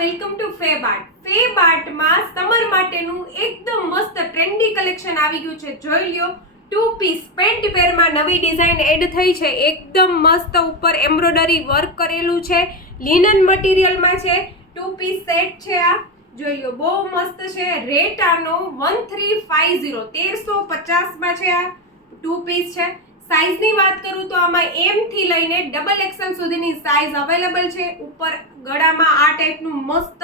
Welcome to fab માં summer માટેનું એકદમ મસ્ત ટ્રેન્ડી કલેક્શન આવી ગયું છે. જોઈ લ્યો, 2 પીસ પેન્ટ પેરમાં નવી ડિઝાઇન એડ થઈ છે. એકદમ મસ્ત ઉપર એમ્બ્રોઇડરી વર્ક કરેલું છે, લિનન મટીરિયલમાં છે. 2 પીસ સેટ છે. આ જોઈ લો, બહુ મસ્ત છે. રેટ આનો 1350 1350 માં છે. આ 2 પીસ છે. સાઇઝની વાત કરું તો આમાં એમ થી લઈને ડબલ એક્સેલ સુધીની સાઇઝ અવેલેબલ છે. ઉપર ગળામાં આ ટાઈપનું મસ્ત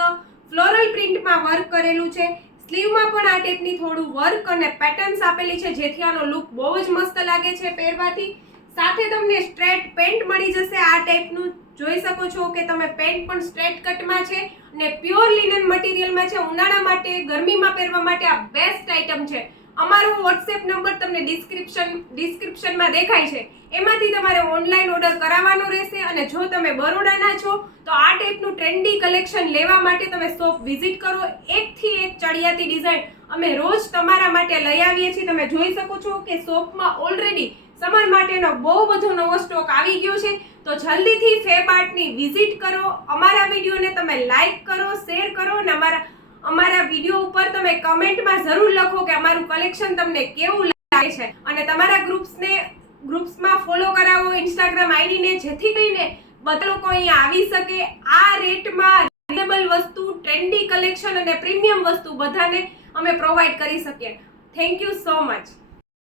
ફ્લોરલ પ્રિન્ટમાં વર્ક કરેલું છે. સ્લીવમાં પણ આ ટાઈપની થોડું વર્ક અને પેટર્ન્સ આપેલી છે, જેથી આનો લુક બહુ જ મસ્ત લાગે છે પહેરવાથી. સાથે તમને સ્ટ્રેટ પેન્ટ મળી જશે. આ ટાઈપનું જોઈ શકો છો કે તમે પેન્ટ પણ સ્ટ્રેટ કટમાં છે અને પ્યોર લિનન મટીરિયલમાં છે. ઉનાળા માટે, ગરમીમાં પહેરવા માટે આ બેસ્ટ આઇટમ છે. અમારો વોટ્સએપ નંબર તમને ડિસ્ક્રિપ્શનમાં દેખાય છે. એમાંથી તમારે ઓનલાઈન ઓર્ડર કરાવવાનો રહેશે. અને જો તમે બરોડાના છો તો આ ટાઈપનું ટ્રેન્ડી કલેક્શન લેવા માટે તમે શોપ વિઝિટ કરો. એકથી એક ચડિયાતી ડિઝાઇન અમે રોજ તમારા માટે લઈ આવીએ છીએ. તમે જોઈ શકો છો કે શોપમાં ઓલરેડી સમર માટેનો બહુ બધો નવો સ્ટોક આવી ગયો છે. તો જલ્દીથી ફેબ આર્ટની વિઝિટ કરો. અમારા વિડીયોને તમે લાઈક કરો, શેર કરો અને અમારા વિડીયો ઉપર તમે કમેન્ટમાં જરૂર લખો કે અમારું કલેક્શન તમને કેવું લાગે છે. અને તમારા ગ્રુપ્સમાં ફોલો કરાવો ઇન્સ્ટાગ્રામ આઈડીને, જેથી કરીને બધા લોકો અહીંયા આવી શકે. આ રેટમાં રિઝનેબલ વસ્તુ, ટ્રેન્ડી કલેક્શન અને પ્રીમિયમ વસ્તુ બધાને અમે પ્રોવાઈડ કરી શકીએ. Thank you so much.